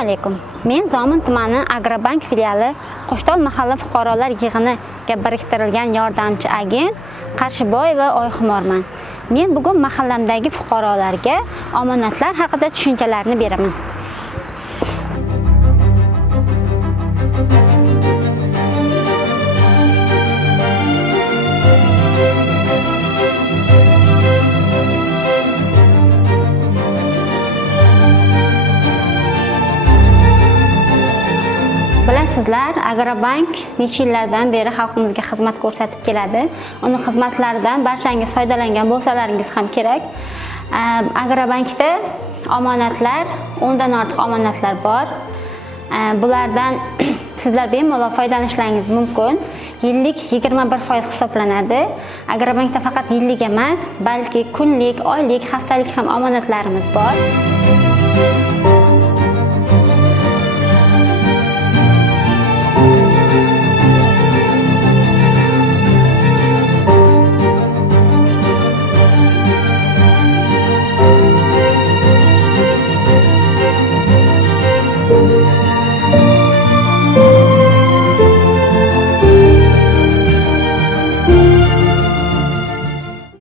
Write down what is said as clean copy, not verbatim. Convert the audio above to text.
Assalomu alaykum. Men Zomin tumani Agrobank filiali Qo'shtol mahalla fuqarolar yig'iniga biriktirilgan yordamchi agent Qarshiboyeva Oyxumorman. Men bugun mahallamdagi fuqarolarga omonatlar haqida tushunchalarni beraman. Bilasizlar, Agrobank necha yillardan beri xalqimizga xizmat ko'rsatib keladi. Uni xizmatlaridan barchangiz foydalangan bo'lsalaringiz ham kerak. Agrobankda omonatlar, 10 dan ortiq omonatlar bor. Bulardan sizlar bemalol foydalanishlaringiz mumkin. Yillik 21% hisoblanadi. Agrobankda faqat yillik emas, balki kunlik, oylik, haftalik ham omonatlarimiz bor.